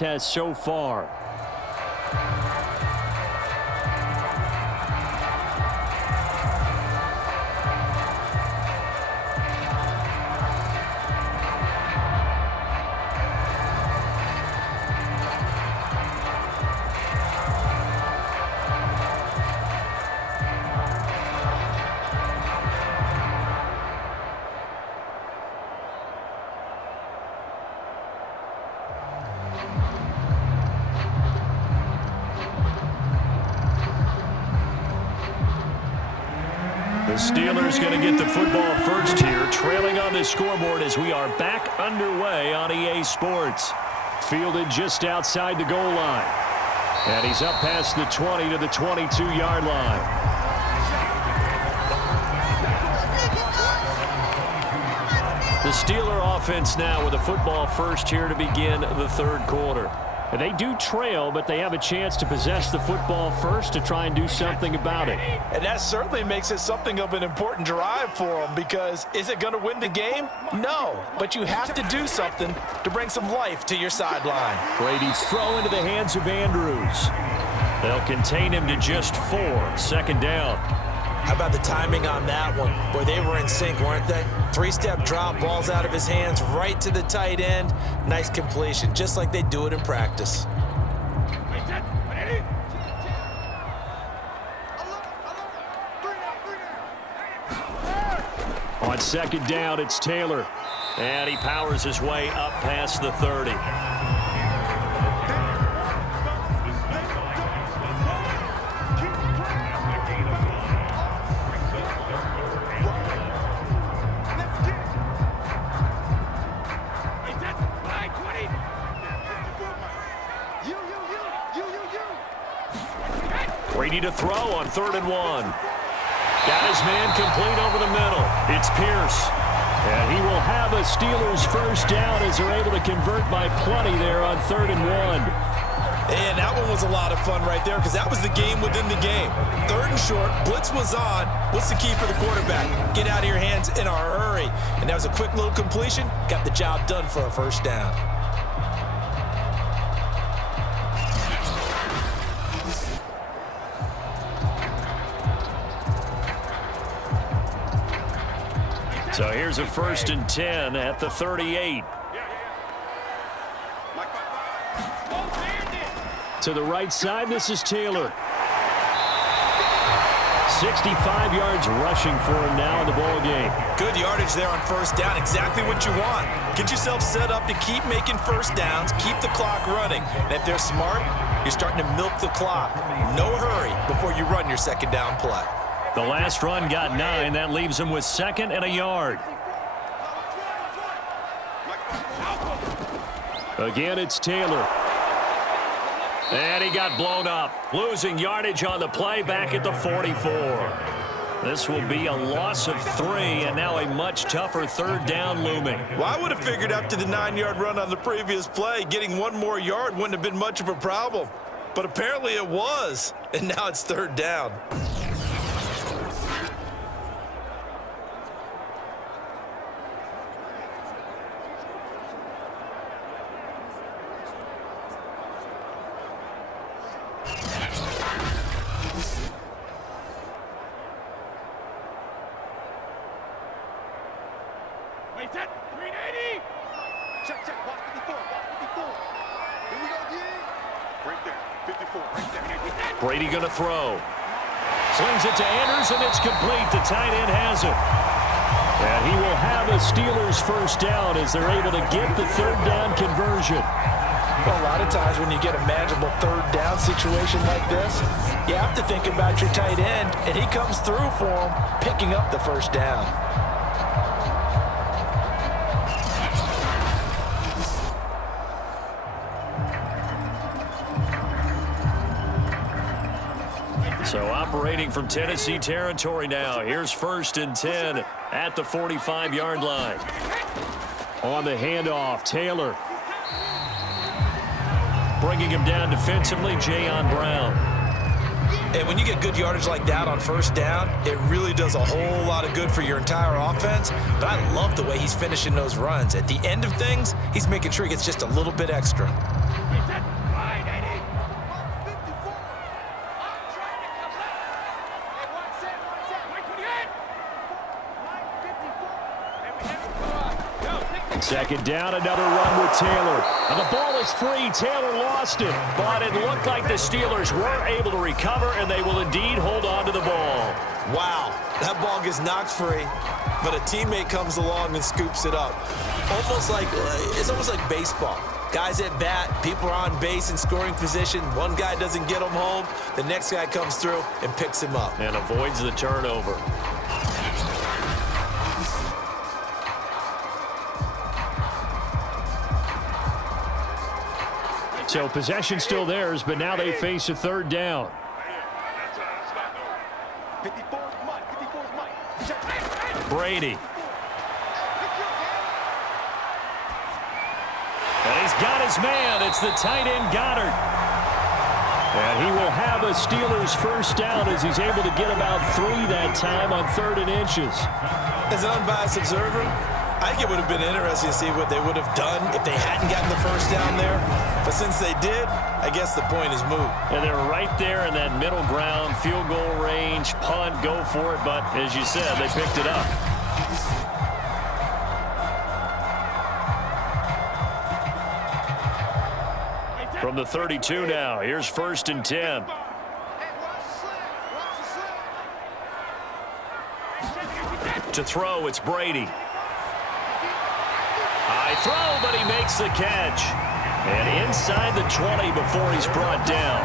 has so far. The Steelers going to get the football first here, trailing on the scoreboard as we are back underway on EA Sports. Fielded just outside the goal line. And he's up past the 20 to the 22-yard line. The Steeler offense now with the football first here to begin the third quarter. They do trail, but they have a chance to possess the football first to try and do something about it. And that certainly makes it something of an important drive for them, because is it going to win the game? No, but you have to do something to bring some life to your sideline. Brady's throw into the hands of Andrews. They'll contain him to just 4. Second down. How about the timing on that one? Boy, they were in sync, weren't they? 3-step drop, balls out of his hands, right to the tight end. Nice completion, just like they do it in practice. On second down, it's Taylor. And he powers his way up past the 30. Brady to throw on 3rd and 1. Got his man complete over the middle. It's Pierce. And he will have a Steelers first down as they're able to convert by plenty there on 3rd and 1. And that one was a lot of fun right there, because that was the game within the game. 3rd and short, blitz was on. What's the key for the quarterback? Get out of your hands in a hurry. And that was a quick little completion. Got the job done for a first down. So here's a 1st and 10 at the 38. To the right side, this is Taylor. 65 yards rushing for him now in the ball game. Good yardage there on first down. Exactly what you want. Get yourself set up to keep making first downs, keep the clock running. And if they're smart, you're starting to milk the clock. No hurry before you run your second down play. The last run got 9. That leaves him with 2nd and a yard. Again, it's Taylor. And he got blown up. Losing yardage on the play back at the 44. This will be a loss of 3, and now a much tougher 3rd down looming. Well, I would have figured after the 9-yard run on the previous play, getting 1 more yard wouldn't have been much of a problem. But apparently it was, and now it's 3rd down. Brady going to throw. Slings it to Andrews, and it's complete. The tight end has it. And he will have a Steelers first down as they're able to get the 3rd down conversion. Well, a lot of times when you get a manageable 3rd down situation like this, you have to think about your tight end, and he comes through for him, picking up the first down. So operating from Tennessee territory now. Here's 1st and 10 at the 45-yard line. On the handoff, Taylor. Bringing him down defensively, Jayon Brown. And when you get good yardage like that on first down, it really does a whole lot of good for your entire offense. But I love the way he's finishing those runs. At the end of things, he's making sure he gets just a little bit extra. Second down, another run with Taylor. And the ball is free. Taylor lost it. But it looked like the Steelers were able to recover, and they will indeed hold on to the ball. Wow, that ball gets knocked free, but a teammate comes along and scoops it up. It's almost like baseball. Guys at bat, people are on base in scoring position. One guy doesn't get him home. The next guy comes through and picks him up. And avoids the turnover. So possession still theirs, but now they face a third down. Brady. And he's got his man. It's the tight end, Goddard. And he will have a Steelers first down as he's able to get about 3 that time on 3rd and inches. As an unbiased observer, I think it would have been interesting to see what they would have done if they hadn't gotten the first down there. But since they did, I guess the point is moot. And they're right there in that middle ground, field goal range, punt, go for it. But as you said, they picked it up. From the 32 now, here's 1st and 10. To throw, it's Brady. High throw, but he makes the catch. And inside the 20 before he's brought down.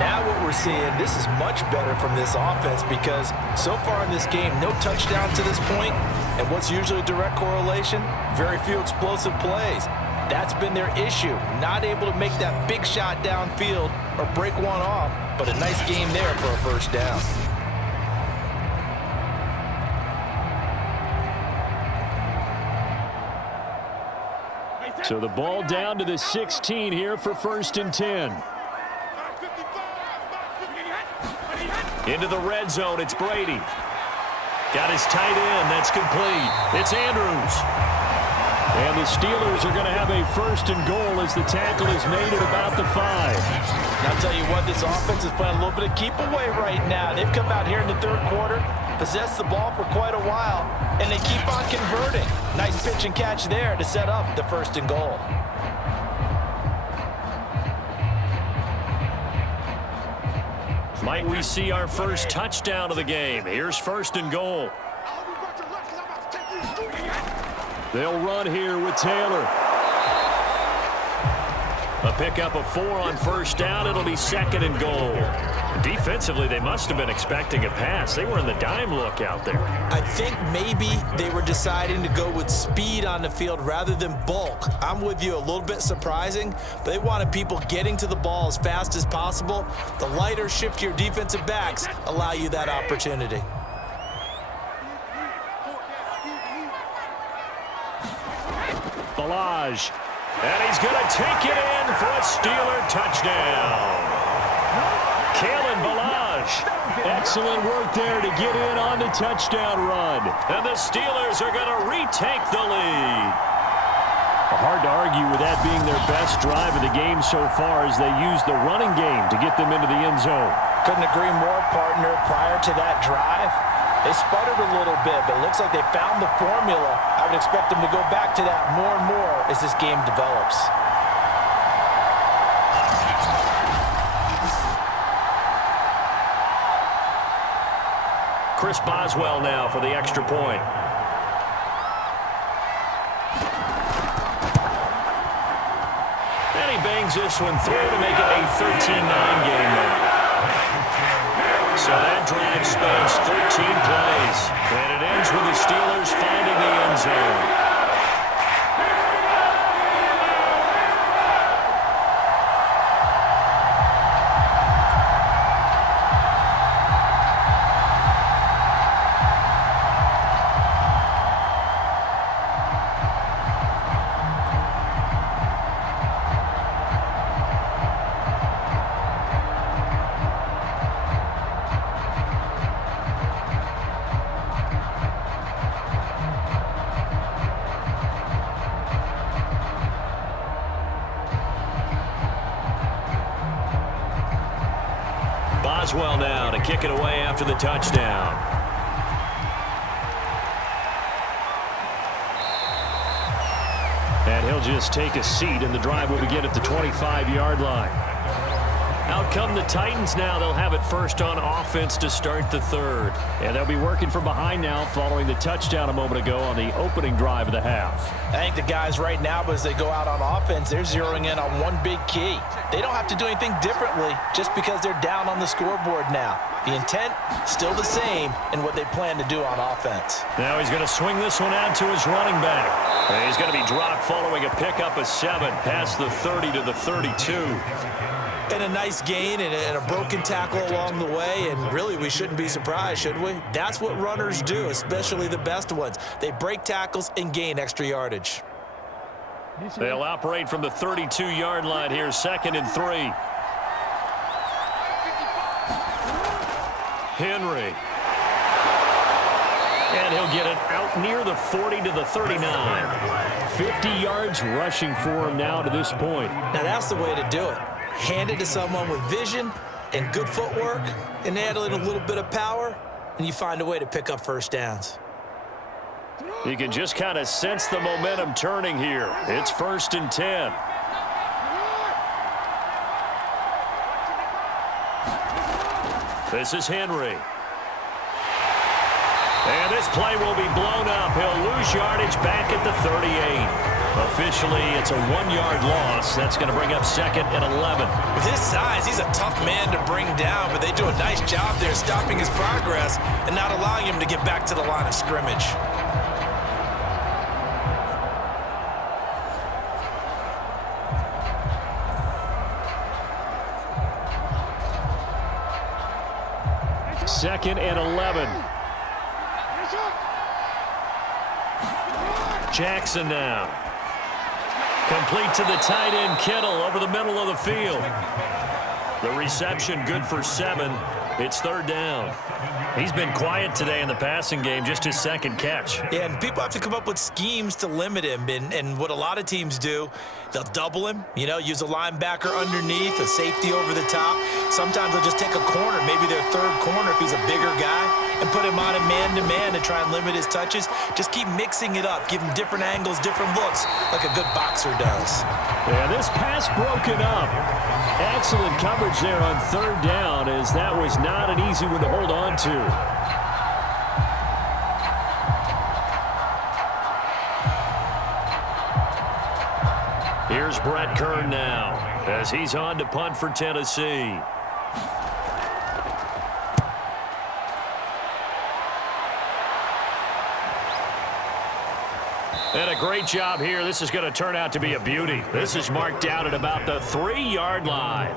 Now what we're seeing, this is much better from this offense because so far in this game, no touchdown to this point. And what's usually a direct correlation? Very few explosive plays. That's been their issue. Not able to make that big shot downfield or break one off, but a nice game there for a first down. So the ball down to the 16 here for 1st and 10. Into the red zone, it's Brady. Got his tight end, that's complete. It's Andrews. And the Steelers are going to have a 1st and goal as the tackle is made at about the 5. And I'll tell you what, this offense is playing a little bit of keep away right now. They've come out here in the 3rd quarter, possessed the ball for quite a while, and they keep on converting. Nice pitch and catch there to set up the 1st and goal. Might we see our first touchdown of the game? Here's 1st and goal. They'll run here with Taylor. A pickup of 4 on 1st down. It'll be 2nd and goal. Defensively, they must have been expecting a pass. They were in the dime look out there. I think maybe they were deciding to go with speed on the field rather than bulk. I'm with you, a little bit surprising, but they wanted people getting to the ball as fast as possible. The lighter, shiftier defensive backs allow you that opportunity. Balaj. And he's going to take it in for a Steeler touchdown. Kalen Balaj. Excellent work there to get in on the touchdown run. And the Steelers are going to retake the lead. Hard to argue with that being their best drive of the game so far as they use the running game to get them into the end zone. Couldn't agree more, partner. Prior to that drive, they sputtered a little bit, but it looks like they found the formula. I would expect them to go back to that more and more as this game develops. Chris Boswell now for the extra point. And he bangs this one through to make it a 13-9 game now. So that drive spans 13 plays. And it ends with the Steelers finding the end zone. Boswell now to kick it away after the touchdown. And he'll just take a seat, and the drive will begin at the 25-yard line. Out come the Titans now. They'll have it first on offense to start the third. And they'll be working from behind now following the touchdown a moment ago on the opening drive of the half. I think the guys right now, as they go out on offense, they're zeroing in on one big key. They don't have to do anything differently just because they're down on the scoreboard now. The intent, still the same in what they plan to do on offense. Now he's going to swing this one out to his running back. And he's going to be dropped following a pickup of 7 past the 30 to the 32. And a nice gain and a broken tackle along the way, and really we shouldn't be surprised, should we? That's what runners do, especially the best ones. They break tackles and gain extra yardage. They'll operate from the 32-yard line here, 2nd and 3. Henry. And he'll get it out near the 40 to the 39. 50 yards rushing for him now to this point. Now that's the way to do it. Hand it to someone with vision and good footwork and add in a little bit of power, and you find a way to pick up first downs. You can just kind of sense the momentum turning here. It's 1st and 10. This is Henry. And this play will be blown up. He'll lose yardage back at the 38. Officially, it's a 1-yard loss. That's going to bring up 2nd and 11. With his size, he's a tough man to bring down, but they do a nice job there stopping his progress and not allowing him to get back to the line of scrimmage. Second and 11. Jackson now. Complete to the tight end, Kittle, over the middle of the field. The reception good for 7. It's 3rd down. He's been quiet today in the passing game, just his 2nd catch. Yeah, and people have to come up with schemes to limit him. And what a lot of teams do, they'll double him, use a linebacker underneath, a safety over the top. Sometimes they'll just take a corner, maybe their 3rd corner if he's a bigger guy, and put him on a man-to-man to try and limit his touches. Just keep mixing it up, give him different angles, different looks, like a good boxer does. Yeah, this pass broken up. Excellent coverage there on 3rd down, as that was not an easy one to hold on to. Here's Brett Kern now, as he's on to punt for Tennessee. And a great job here. This is going to turn out to be a beauty. This is marked out at about the 3-yard line.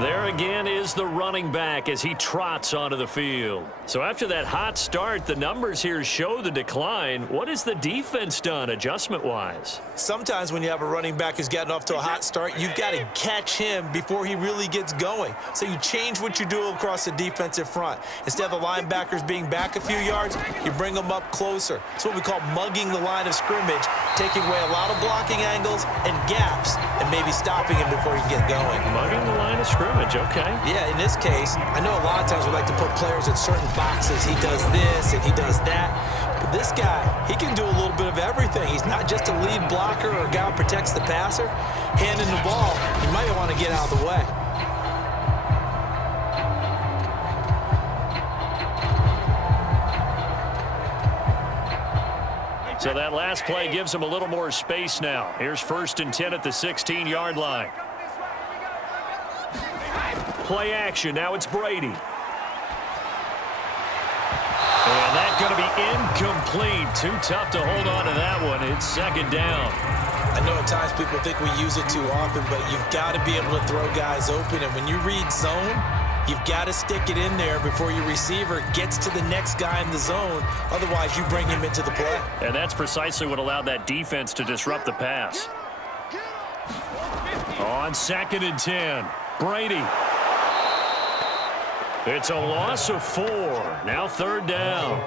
There again is the running back as he trots onto the field. So after that hot start, the numbers here show the decline. What has the defense done adjustment-wise? Sometimes when you have a running back who's gotten off to a hot start, you've got to catch him before he really gets going. So you change what you do across the defensive front. Instead of the linebackers being back a few yards, you bring them up closer. It's what we call mugging the line of scrimmage, taking away a lot of blocking angles and gaps, and maybe stopping him before he can get going. Mugging the line of scrimmage, okay. Yeah, in this case, I know a lot of times we like to put players in certain boxes. He does this and he does that. But this guy, he can do a little bit of everything. He's not just a lead blocker or a guy who protects the passer. Handing the ball, he might want to get out of the way. So that last play gives him a little more space now. Here's 1st and 10 at the 16-yard line. Play action. Now it's Brady. And that's going to be incomplete. Too tough to hold on to that one. It's 2nd down. I know at times people think we use it too often, but you've got to be able to throw guys open. And when you read zone, you've got to stick it in there before your receiver gets to the next guy in the zone. Otherwise, you bring him into the play. And that's precisely what allowed that defense to disrupt the pass. On 2nd and 10, Brady. It's a loss of 4. Now 3rd down.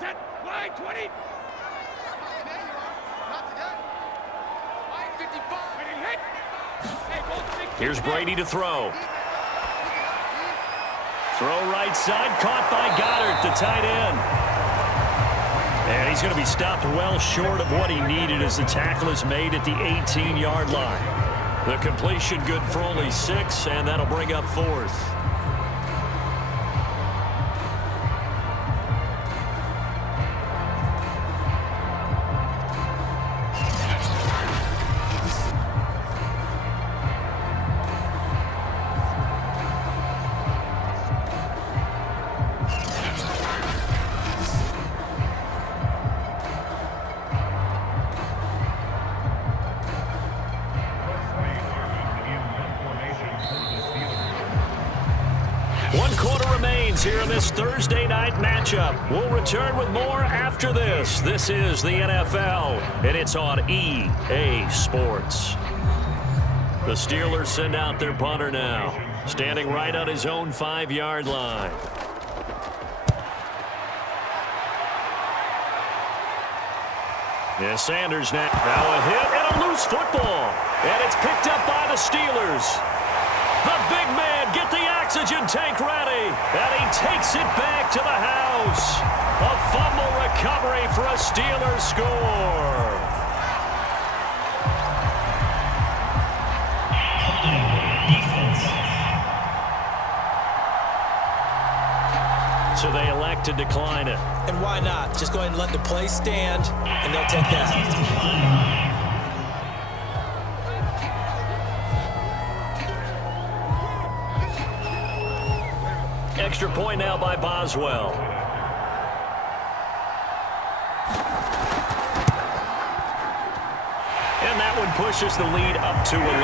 Wide 20. Here's Brady to throw. Throw right side, caught by Goddard, the tight end. And he's going to be stopped well short of what he needed as the tackle is made at the 18-yard line. The completion good for only 6, and that'll bring up 4th. Here in this Thursday night matchup. We'll return with more after this. This is the NFL, and it's on EA Sports. The Steelers send out their punter now, standing right on his own 5-yard line. Yeah, Sanders now a hit and a loose football, and it's picked up by the Steelers. The big man, get the oxygen tank ready, and he takes it back to the house. A fumble recovery for a Steelers score. So they elect to decline it. And why not? Just go ahead and let the play stand, and they'll take that. Extra point now by Boswell. And that one pushes the lead up to 11.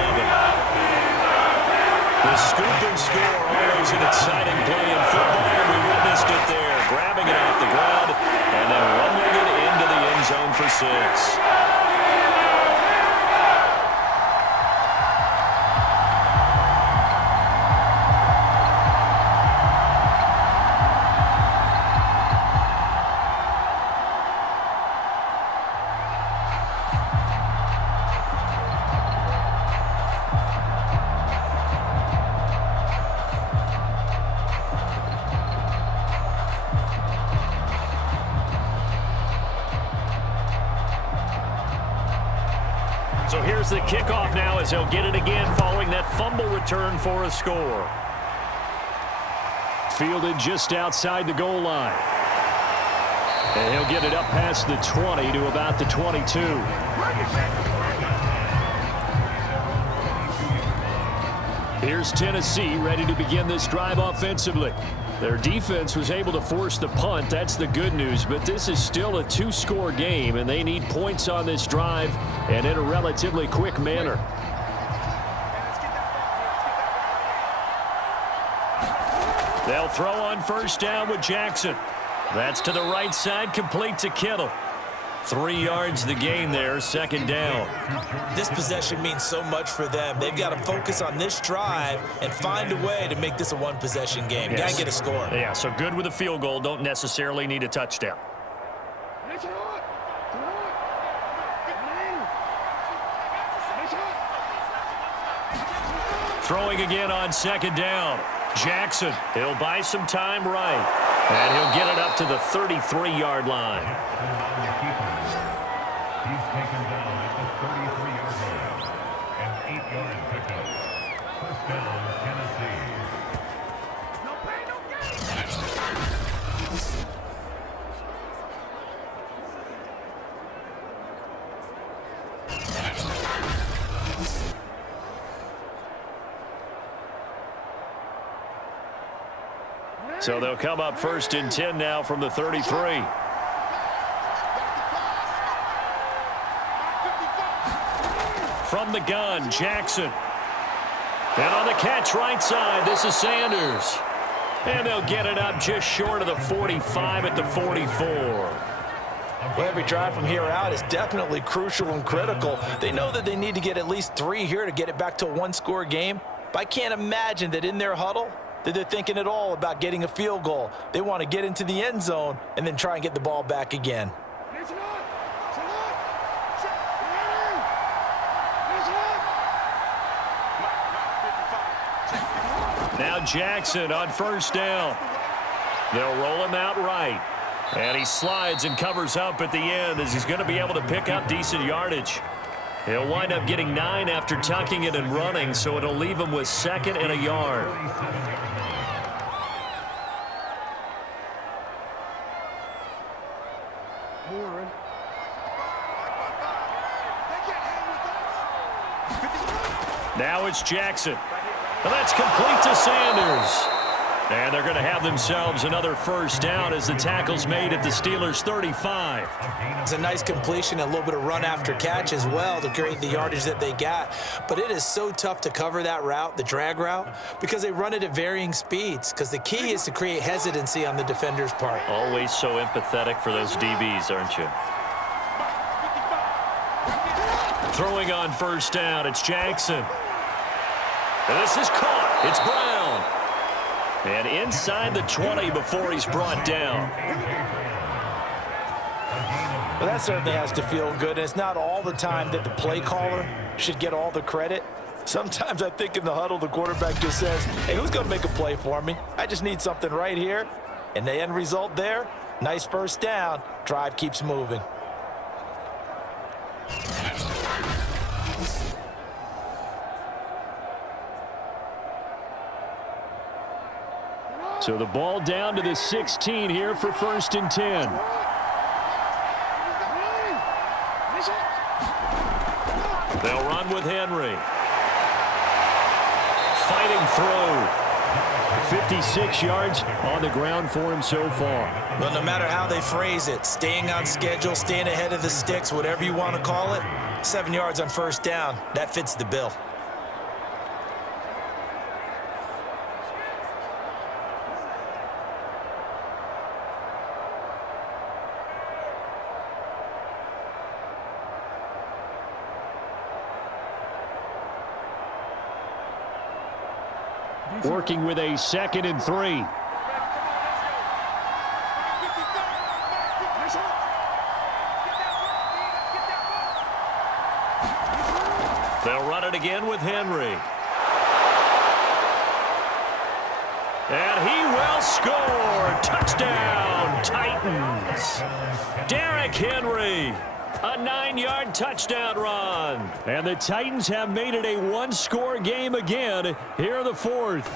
The scoop and score, always an exciting play in football. We witnessed it there, grabbing it off the ground and then rumbling it into the end zone for 6. So here's the kickoff now as he'll get it again following that fumble return for a score. Fielded just outside the goal line. And he'll get it up past the 20 to about the 22. Here's Tennessee ready to begin this drive offensively. Their defense was able to force the punt. That's the good news, but this is still a 2-score game, and they need points on this drive and in a relatively quick manner. They'll throw on first down with Jackson. That's to the right side, complete to Kittle. 3 yards the gain there, second down. This possession means so much for them. They've got to focus on this drive and find a way to make this a one-possession game. Yes. Got to get a score. Yeah, so good with a field goal. Don't necessarily need a touchdown. Throwing again on second down. Jackson, he'll buy some time right. And he'll get it up to the 33-yard line. He's taken down at the 33-yard line. An 8-yard pickup. First down, Tennessee. No pain, no gain. So they'll come up first and 10 now from the 33. From the gun, Jackson. And on the catch right side, this is Sanders. And they'll get it up just short of the 45 at the 44. Well, every drive from here out is definitely crucial and critical. They know that they need to get at least 3 here to get it back to a 1-score game. But I can't imagine that in their huddle, that they're thinking at all about getting a field goal. They want to get into the end zone and then try and get the ball back again. Now Jackson on first down. They'll roll him out right. And he slides and covers up at the end as he's going to be able to pick up decent yardage. He'll wind up getting 9 after tucking it and running, so it'll leave him with 2nd and a yard. Now it's Jackson. And that's complete to Sanders. And they're going to have themselves another first down as the tackle's made at the Steelers' 35. It's a nice completion, a little bit of run after catch as well to create the yardage that they got. But it is so tough to cover that route, the drag route, because they run it at varying speeds. Because the key is to create hesitancy on the defender's part. Always so empathetic for those DBs, aren't you? Throwing on first down, it's Jackson. And this is caught. It's Brown. And inside the 20 before he's brought down. Well, that certainly has to feel good. And it's not all the time that the play caller should get all the credit. Sometimes I think in the huddle, the quarterback just says, hey, who's going to make a play for me? I just need something right here. And the end result there, nice first down. Drive keeps moving. So the ball down to the 16 here for 1st and 10. They'll run with Henry. Fighting through. 56 yards on the ground for him so far. But no matter how they phrase it, staying on schedule, staying ahead of the sticks, whatever you want to call it, 7 yards on first down, that fits the bill. Working with a 2nd and 3. They'll run it again with Henry. And he will score. Touchdown, Titans. Derrick Henry. A 9-yard touchdown run. And the Titans have made it a one-score game again here in the 4th.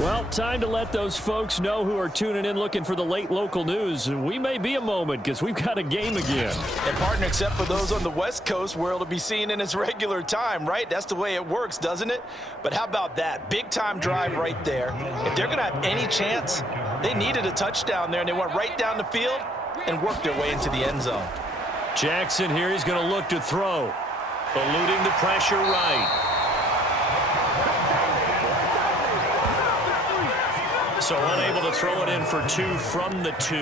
Well, time to let those folks know who are tuning in looking for the late local news. We may be a moment because we've got a game again. And partner, except for those on the West Coast where it'll be seen in its regular time, right? That's the way it works, doesn't it? But how about that? Big-time drive right there. If they're going to have any chance, they needed a touchdown there, and they went right down the field and worked their way into the end zone. Jackson here, he's going to look to throw. Eluding the pressure right. So unable to throw it in for 2 from the 2.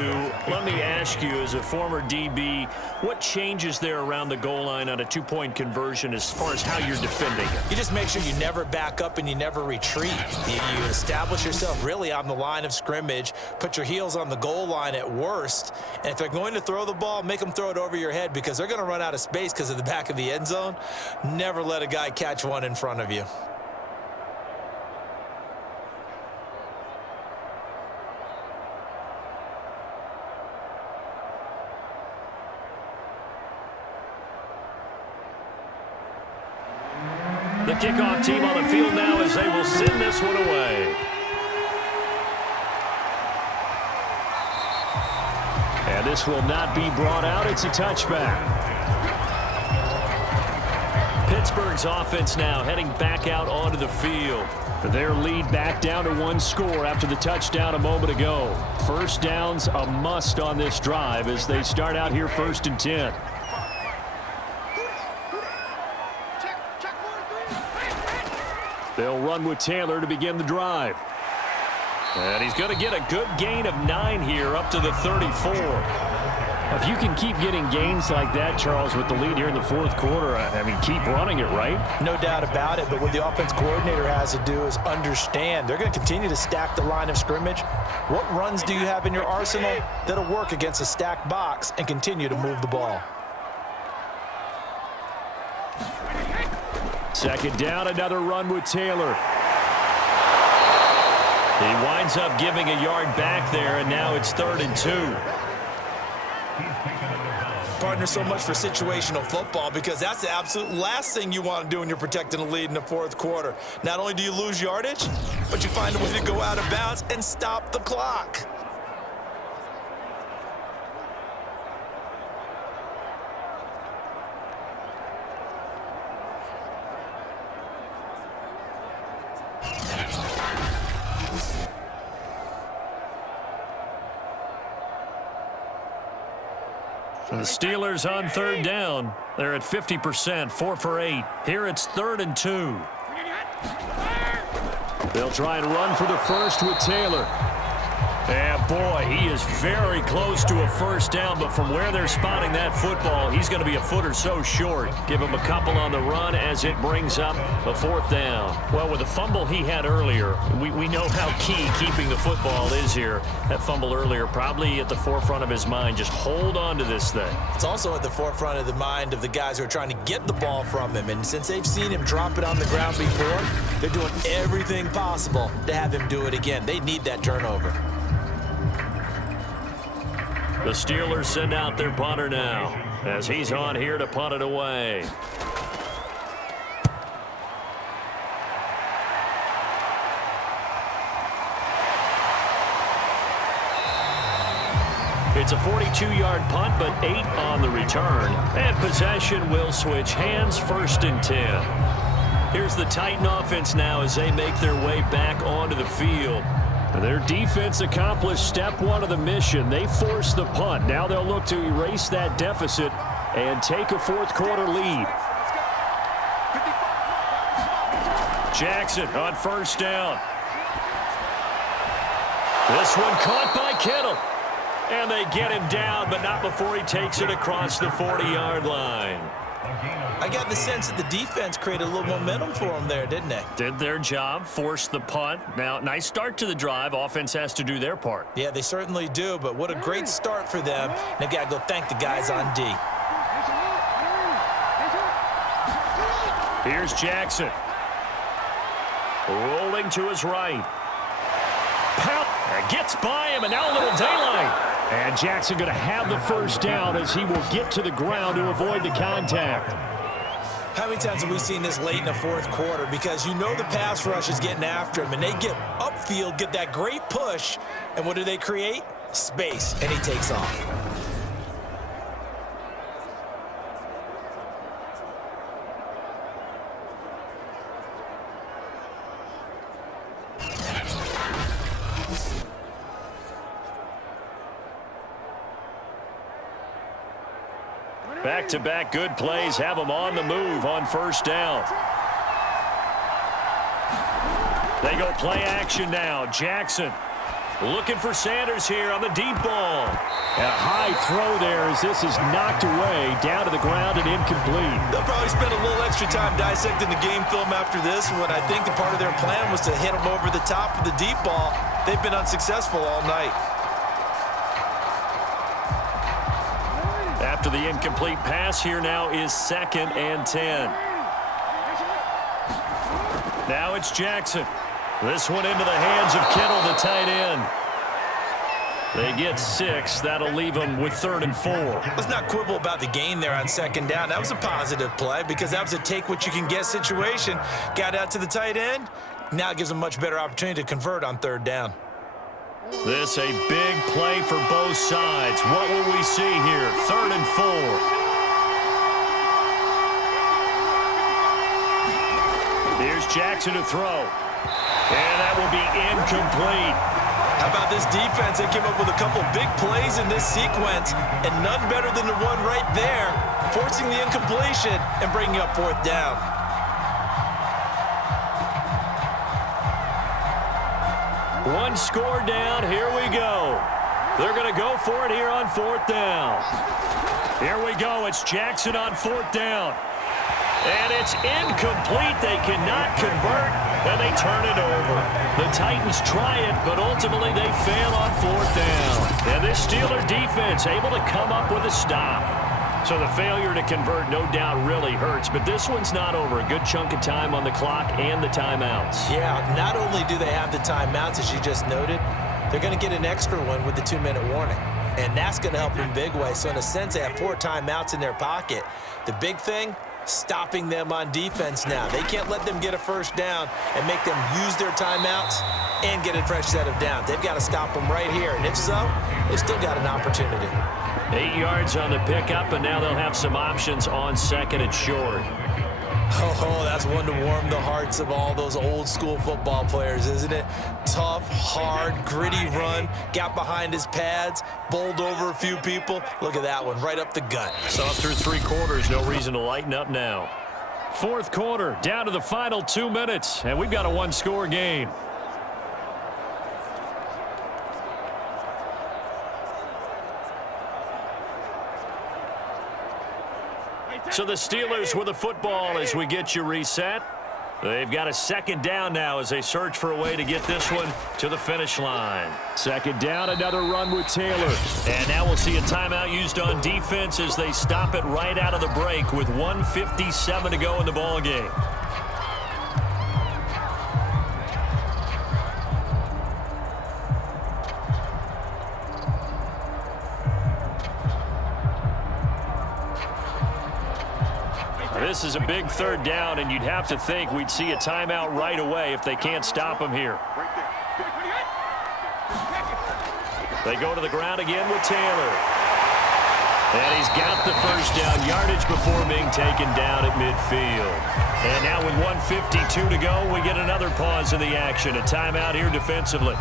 Let me ask you, as a former DB, what changes there around the goal line on a 2-point conversion as far as how you're defending it? You just make sure you never back up and you never retreat. You establish yourself really on the line of scrimmage, put your heels on the goal line at worst, and if they're going to throw the ball, make them throw it over your head because they're going to run out of space because of the back of the end zone. Never let a guy catch one in front of you. The kickoff team on the field now as they will send this one away. And this will not be brought out. It's a touchback. Pittsburgh's offense now heading back out onto the field. Their lead back down to 1 score after the touchdown a moment ago. First down's a must on this drive as they start out here 1st and 10. They'll run with Taylor to begin the drive. And he's going to get a good gain of 9 here up to the 34. If you can keep getting gains like that, Charles, with the lead here in the fourth quarter, I mean, keep running it, right? No doubt about it, but what the offense coordinator has to do is understand they're going to continue to stack the line of scrimmage. What runs do you have in your arsenal that'll work against a stacked box and continue to move the ball? Second down, another run with Taylor. He winds up giving a yard back there, and now it's 3rd and 2. Partner, so much for situational football because that's the absolute last thing you want to do when you're protecting a lead in the fourth quarter. Not only do you lose yardage, but you find a way to go out of bounds and stop the clock. The Steelers on 3rd down. They're at 50%, 4 for 8. Here it's 3rd and 2. They'll try and run for the first with Taylor. And boy, he is very close to a first down, but from where they're spotting that football, he's going to be a foot or so short. Give him a couple on the run as it brings up a 4th down. Well, with the fumble he had earlier, we know how key keeping the football is here. That fumble earlier probably at the forefront of his mind. Just hold on to this thing. It's also at the forefront of the mind of the guys who are trying to get the ball from him. And since they've seen him drop it on the ground before, they're doing everything possible to have him do it again. They need that turnover. The Steelers send out their punter now as he's on here to punt it away. It's a 42-yard punt, but 8 on the return. And possession will switch hands, 1st and 10. Here's the Titan offense now as they make their way back onto the field. Their defense accomplished step 1 of the mission. They forced the punt. Now they'll look to erase that deficit and take a fourth quarter lead. Jackson on 1st down. This one caught by Kittle. And they get him down, but not before he takes it across the 40-yard line. I got the sense that the defense created a little momentum for them there, didn't they? Did their job, forced the punt. Now, nice start to the drive. Offense has to do their part. Yeah, they certainly do, but what a great start for them. They've got to go thank the guys on D. Here's Jackson. Rolling to his right. Gets by him, and now a little daylight. And Jackson going to have the first down as he will get to the ground to avoid the contact. How many times have we seen this late in the fourth quarter? Because you know the pass rush is getting after him, and they get upfield, get that great push, and what do they create? Space, and he takes off. Back-to-back good plays have them on the move on 1st down. They go play action now. Jackson looking for Sanders here on the deep ball. And a high throw there as this is knocked away down to the ground and incomplete. They'll probably spend a little extra time dissecting the game film after this one. I think the part of their plan was to hit them over the top of the deep ball. They've been unsuccessful all night. After the incomplete pass, here now is 2nd and 10. Now it's Jackson. This one into the hands of Kittle, the tight end. They get 6. That'll leave them with 3rd and 4. Let's not quibble about the gain there on 2nd down. That was a positive play because that was a take-what-you-can-get situation. Got out to the tight end. Now it gives them a much better opportunity to convert on 3rd down. This a big play for both sides. What will we see here? 3rd and 4. Here's Jackson to throw. And that will be incomplete. How about this defense? They came up with a couple big plays in this sequence, and none better than the one right there, forcing the incompletion and bringing up 4th down. One score down. Here we go. They're going to go for it here on 4th down. Here we go. It's Jackson on 4th down. And it's incomplete. They cannot convert, and they turn it over. The Titans try it, but ultimately they fail on 4th down. And this Steeler defense able to come up with a stop. So the failure to convert, no doubt, really hurts. But this one's not over. A good chunk of time on the clock and the timeouts. Yeah, not only do they have the timeouts, as you just noted, they're going to get an extra one with the 2-minute warning. And that's going to help in big way. So in a sense, they have 4 timeouts in their pocket. The big thing, stopping them on defense now. They can't let them get a first down and make them use their timeouts and get a fresh set of downs. They've got to stop them right here. And if so, they've still got an opportunity. 8 yards on the pickup, and now they'll have some options on 2nd and short. Oh, that's one to warm the hearts of all those old school football players, isn't it? Tough, hard, gritty run, got behind his pads, bowled over a few people. Look at that one, right up the gut. So up through 3 quarters, no reason to lighten up now. 4th quarter, down to the final 2 minutes, and we've got a 1-score game. So the Steelers with the football as we get you reset. They've got a 2nd down now as they search for a way to get this one to the finish line. 2nd down, another run with Taylor. And now we'll see a timeout used on defense as they stop it right out of the break with 1:57 to go in the ballgame. This is a big 3rd down, and you'd have to think we'd see a timeout right away if they can't stop him here. They go to the ground again with Taylor. And he's got the first down yardage before being taken down at midfield. And now with 1:52 to go, we get another pause in the action. A timeout here defensively.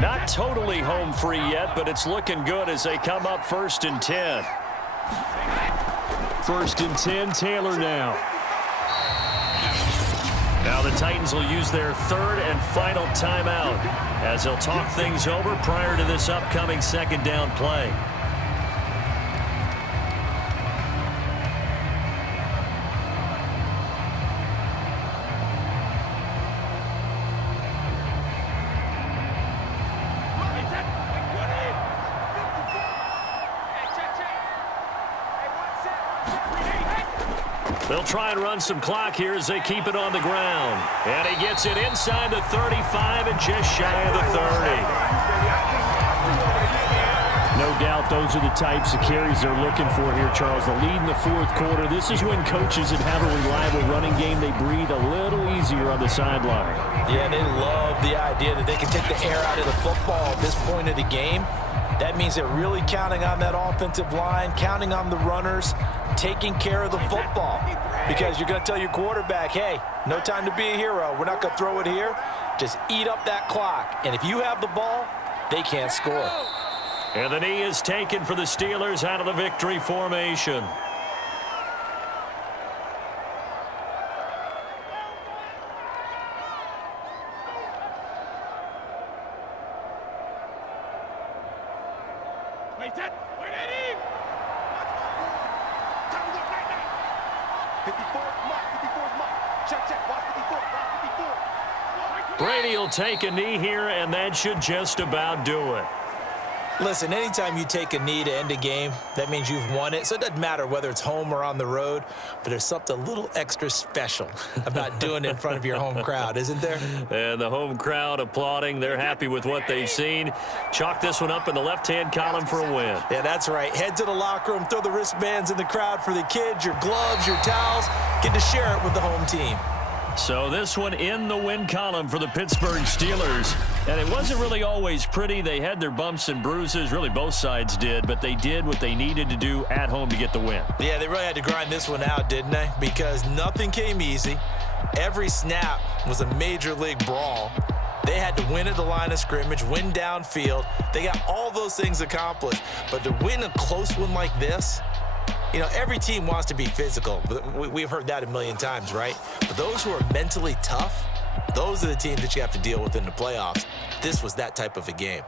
Not totally home free yet, but it's looking good as they come up 1st and 10. 1st and 10, Taylor now. Now the Titans will use their 3rd and final timeout as they'll talk things over prior to this upcoming 2nd down play. They'll try and run some clock here as they keep it on the ground. And he gets it inside the 35 and just shy of the 30. No doubt those are the types of carries they're looking for here, Charles. The lead in the 4th quarter. This is when coaches that have a reliable running game, they breathe a little easier on the sideline. Yeah, they love the idea that they can take the air out of the football at this point of the game. That means they're really counting on that offensive line, counting on the runners, taking care of the football. Because you're going to tell your quarterback, hey, no time to be a hero. We're not going to throw it here. Just eat up that clock. And if you have the ball, they can't score. And the knee is taken for the Steelers out of the victory formation. Brady will take a knee here, and that should just about do it. Listen, anytime you take a knee to end a game, that means you've won it. So it doesn't matter whether it's home or on the road, but there's something a little extra special about doing it in front of your home crowd, isn't there? And the home crowd applauding. They're happy with what they've seen. Chalk this one up in the left-hand column for a win. Yeah, that's right. Head to the locker room, throw the wristbands in the crowd for the kids, your gloves, your towels. Get to share it with the home team. So this one in the win column for the Pittsburgh Steelers. And it wasn't really always pretty. They had their bumps and bruises. Really, both sides did. But they did what they needed to do at home to get the win. Yeah, they really had to grind this one out, didn't they? Because nothing came easy. Every snap was a major league brawl. They had to win at the line of scrimmage, win downfield. They got all those things accomplished. But to win a close one like this, You know, every team wants to be physical. We've heard that a million times, right? But those who are mentally tough, those are the teams that you have to deal with in the playoffs. This was that type of a game.